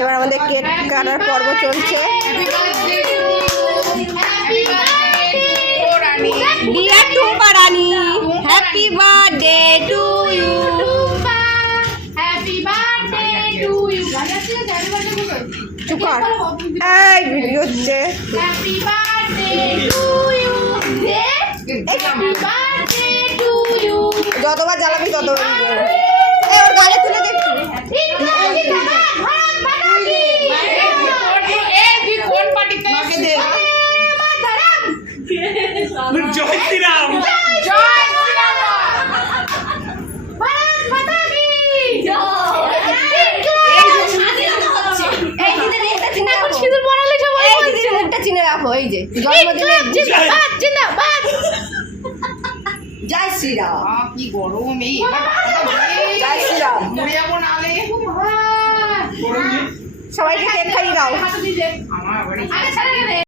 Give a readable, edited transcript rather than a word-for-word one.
এবার আমাদের কেক কাটার পর্ব চলছে। Dear Tumpa Rani, happy birthday to you. চুপ কর, এই ভিডিও হচ্ছে। যতবার জ্বালাবি ততবার ওর গালে তুলে দেখছি। জয় শ্রীরাম। চিনে রাখো, এই যে জন্মদিনের জয় শ্রীরাম। কি গরম এই জয় শ্রীরাম। মরে যাবো নালে। সবাইকে কেক খাইয়ে দাও। আমার বাড়ি